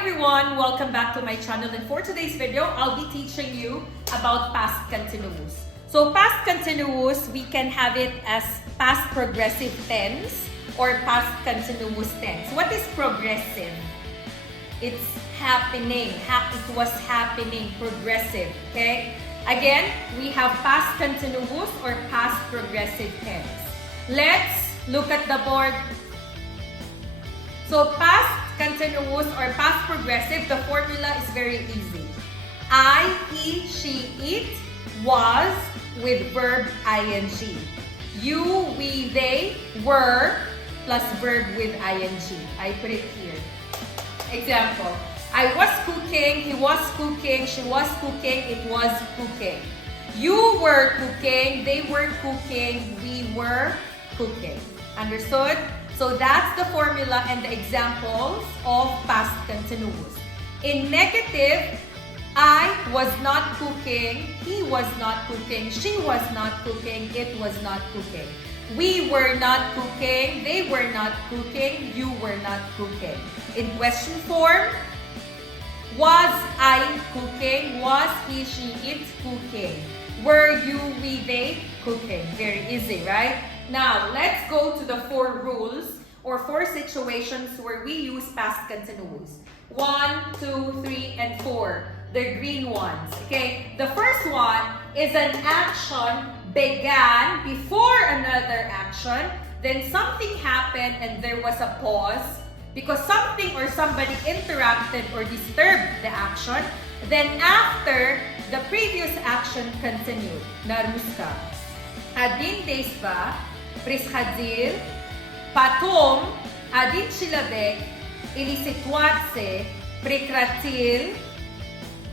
everyone, welcome back to my channel, and for today's video, I'll be teaching you about past continuous. So past continuous, we can have it as past progressive tense or past continuous tense. What is progressive? It's happening, it was happening, progressive, okay? Again, we have past continuous or past progressive tense. Let's look at the board. So past continuous or past progressive, the formula is very easy. I, he, she, it, was with verb ing. You, we, they, were plus verb with ing. I put it here. Example. I was cooking, he was cooking, she was cooking, it was cooking. You were cooking, they were cooking, we were cooking. Understood? So that's the formula and the examples of past continuous. In negative, I was not cooking, he was not cooking, she was not cooking, it was not cooking. We were not cooking, they were not cooking, you were not cooking. In question form, was I cooking, was he, she, it cooking? Were you, we, they cooking? Very easy, right? Now, let's go to the 4 rules or 4 situations where we use past continuous. 1, 2, 3, and 4. The green ones. Okay? The first one is an action began before another action. Then something happened and there was a pause because something or somebody interrupted or disturbed the action. Then after, the previous action continued. Naruska. Adin desba, priskhadil, patom, adin shilabek, ilisituatse, prekratil,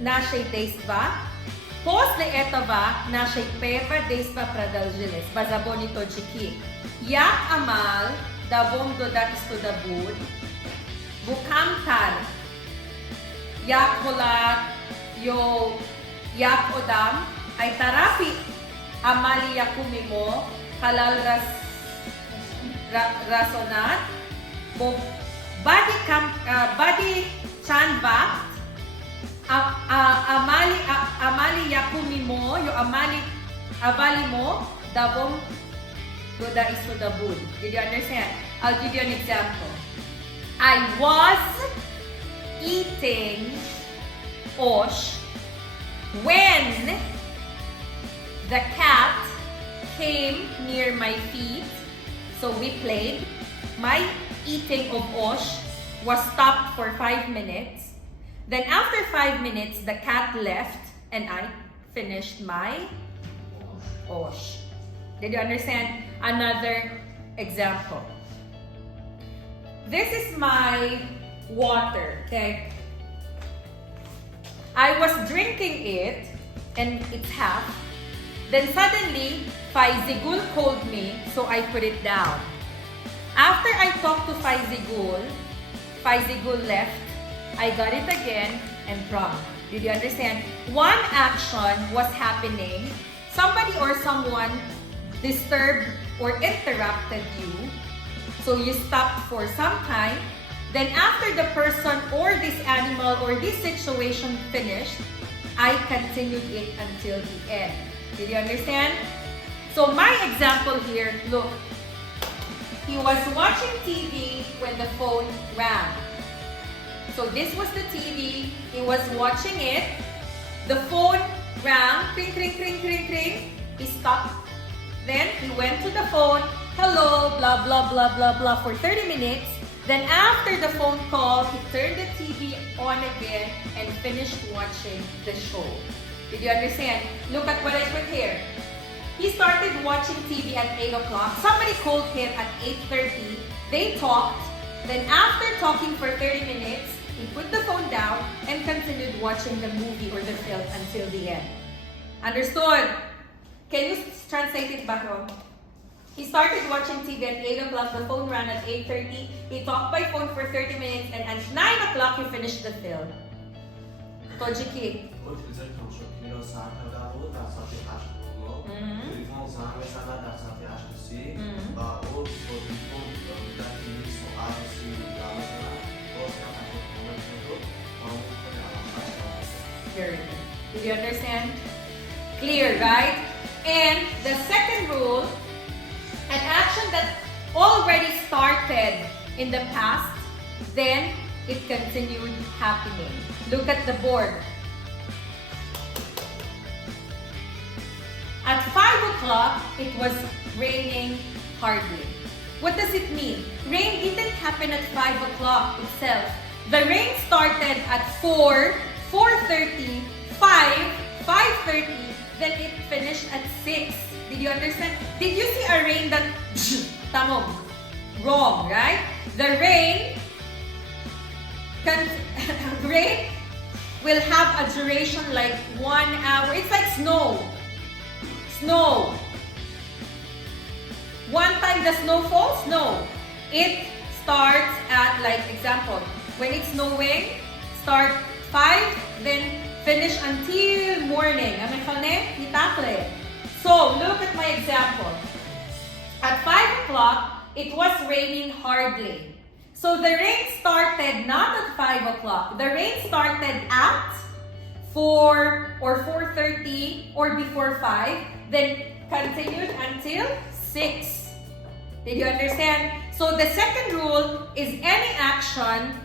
nashej desba, после этого нашей первой действа продолжились. Замони точки. Як амал, давомдор истодабуд, букамтар, як холат, yo yak odam, ay tarapi, amali yakumimo, halal rasonat, badi chanbak, amali yakumimo, yo avali mo, dabom doda isodabud. Did you understand? I'll give you an example. I was eating osh when the cat came near my feet. So we played. My eating of osh was stopped for 5 minutes. Then after 5 minutes, the cat left and I finished my osh. Did you understand? Another example. This is my water, okay? I was drinking it and it's half. Then suddenly, Faizigul called me, so I put it down. After I talked to Faizigul left. I got it again and drunk. Did you understand? One action was happening. Somebody or someone disturbed or interrupted you. So you stopped for some time. Then after the person or this animal or this situation finished, I continued it until the end. Did you understand? So my example here, look. He was watching TV when the phone rang. So this was the TV, he was watching it, the phone rang, kring, kring, kring, kring, kring, he stopped. Then he went to the phone, hello, blah, blah, blah, blah, blah, for 30 minutes. Then after the phone call, he turned the TV on again and finished watching the show. Did you understand? Look at what I put here. He started watching TV at 8 o'clock. Somebody called him at 8:30. They talked. Then after talking for 30 minutes, he put the phone down and continued watching the movie or the film until the end. Understood? Can you translate it back home? He started watching TV at 8 o'clock, the phone ran at 8:30, he talked by phone for 30 minutes, and at 9 o'clock, he finished the film. Tojiki. Very good. Did you understand? Clear, right? And the second rule, an action that already started in the past, then it continued happening. Look at the board. At 5 o'clock, it was raining hardly. What does it mean? Rain didn't happen at 5 o'clock itself. The rain started at 4, 4:30, 5, 5:30, then it finished at 6. Did you understand? Did you see a rain that tamog? Wrong, right? The rain rain will have a duration like 1 hour. It's like snow. Snow. One time the snow falls? No. It starts at, like, example, when it's snowing, start 5, then finish until morning. So, look at my example. At 5 o'clock, it was raining hardly. So, the rain started not at 5 o'clock. The rain started at 4 or 4:30 or before 5, then continued until 6. Did you understand? So the second rule is any action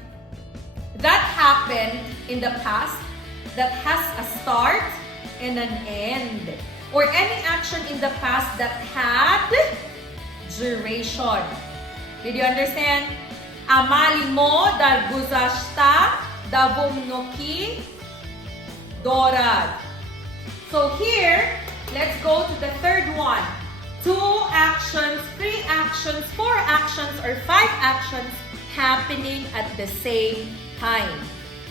that happened in the past that has a start and an end. Or any action in the past that had duration. Did you understand? Amali mo dal guzashta davomnoki dorad. So here, let's go to the third one. 2 actions, 3 actions, 4 actions, or 5 actions happening at the same time.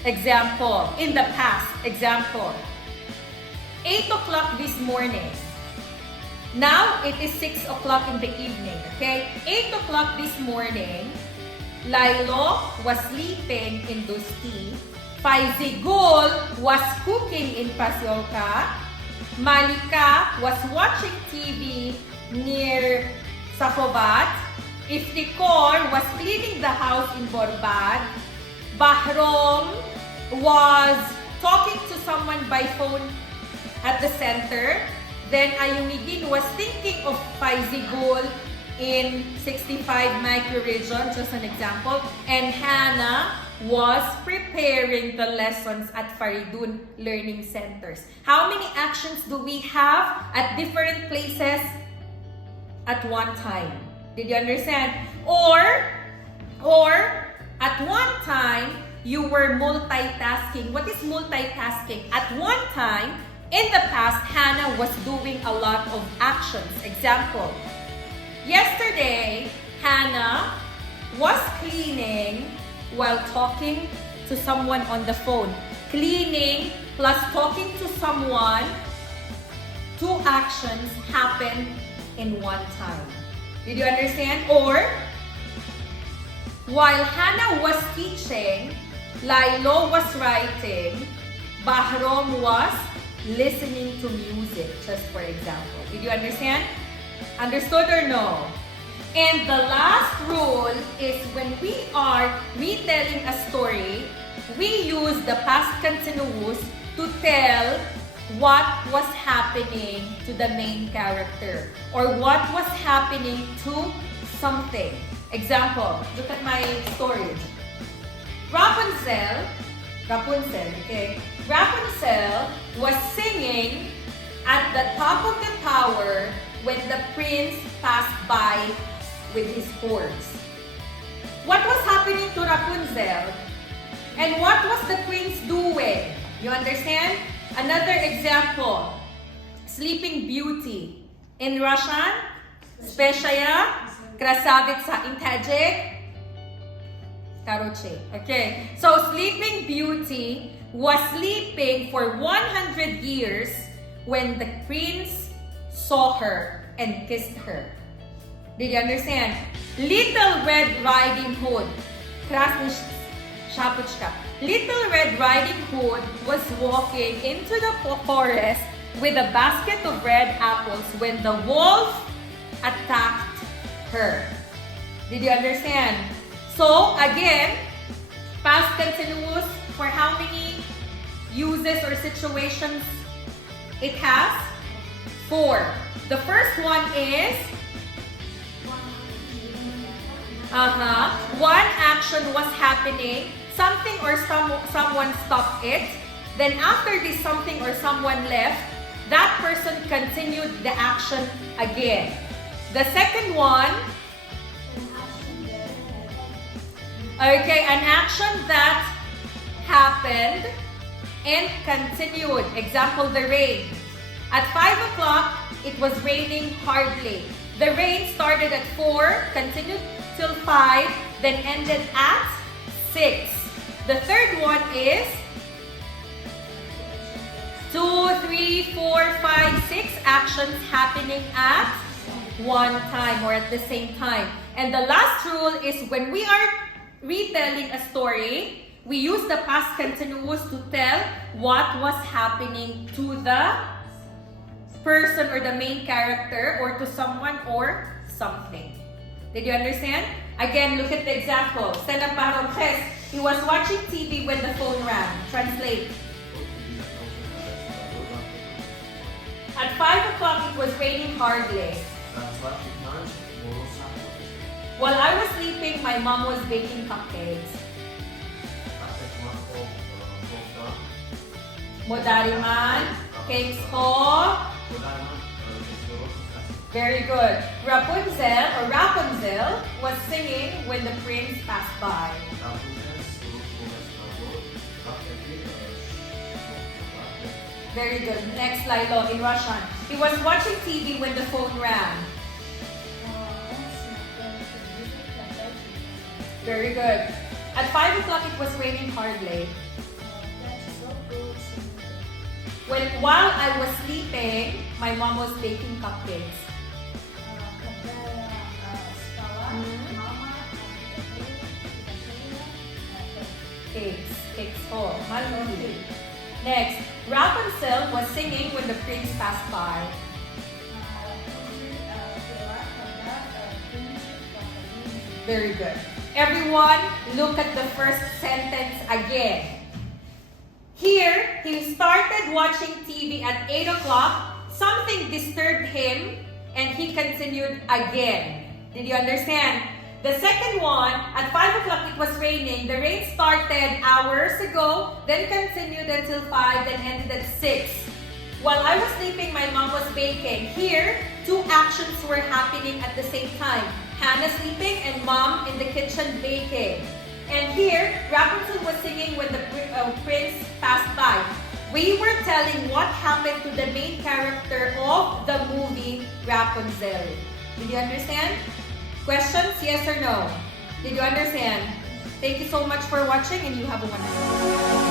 Example, in the past, example, 8 o'clock this morning. Now, it is 6 o'clock in the evening, okay? 8 o'clock this morning, Lilo was sleeping in Dusti. Faizigul was cooking in Pasioka. Malika was watching TV near Sakobat. Iftikor was cleaning the house in Borbad. Bahrom was talking to someone by phone at the center. Then Ayumidin was thinking of Faizigul in 65 microregion, just an example. And Hannah was preparing the lessons at Faridun Learning Centers. How many actions do we have at different places at one time? Did you understand? Or at one time, you were multitasking. What is multitasking? At one time, in the past, Hannah was doing a lot of actions. Example, yesterday, Hannah was cleaning while talking to someone on the phone. Cleaning plus talking to someone, 2 actions happen in one time. Did you understand? Or, while Hannah was teaching, Lilo was writing, Bahrom was listening to music, just for example. Did you understand? Understood or no? And the last rule is when we are retelling a story, we use the past continuous to tell what was happening to the main character or what was happening to something. Example, look at my story. Rapunzel, okay? Rapunzel was singing at the top of the tower when the prince passed by with his horse. What was happening to Rapunzel? And what was the prince doing? You understand? Another example, Sleeping Beauty. In Russian, Speshaya, Krasavitsa Intajik, Karoche. Okay, so Sleeping Beauty was sleeping for 100 years when the prince saw her and kissed her. Did you understand? Little Red Riding Hood, Krasny Shapuchka. Little Red Riding Hood was walking into the forest with a basket of red apples when the wolf attacked her. Did you understand? So, again, past continuous for how many uses or situations it has? 4. The first one is one action was happening, something or someone stopped it. Then after this something or someone left, that person continued the action again. The second one, okay, an action that happened and continued. Example, the rain. At 5 o'clock, it was raining hardly. The rain started at 4, continued till 5, then ended at 6. The third one is 2, 3, 4, 5, 6 actions happening at one time or at the same time. And the last rule is when we are retelling a story, we use the past continuous to tell what was happening to the person or the main character or to someone or something. Did you understand? Again, look at the example. He was watching TV when the phone rang. Translate. At 5 o'clock, it was raining hardly. While I was sleeping, my mom was baking cupcakes. Modariman, cakes ho. Very good. Rapunzel was singing when the prince passed by. Very good. Next, Lilo, in Russian. He was watching TV when the phone rang. Very good. At 5 o'clock, it was raining hardly. While I was sleeping, my mom was baking cupcakes. Cakes. Oh, malnourished. Next, Rapunzel was singing when the prince passed by. Very good. Everyone, look at the first sentence again. Here, he started watching TV at 8 o'clock. Something disturbed him and he continued again. Did you understand? The second one, at 5 o'clock it was raining. The rain started hours ago, then continued until 5, then ended at 6. While I was sleeping, my mom was baking. Here, 2 actions were happening at the same time. Hannah sleeping and mom in the kitchen baking. And here, Rapunzel was singing when the prince passed by. We were telling what happened to the main character of the movie Rapunzel. Did you understand? Questions? Yes or no? Did you understand? Thank you so much for watching and you have a wonderful day.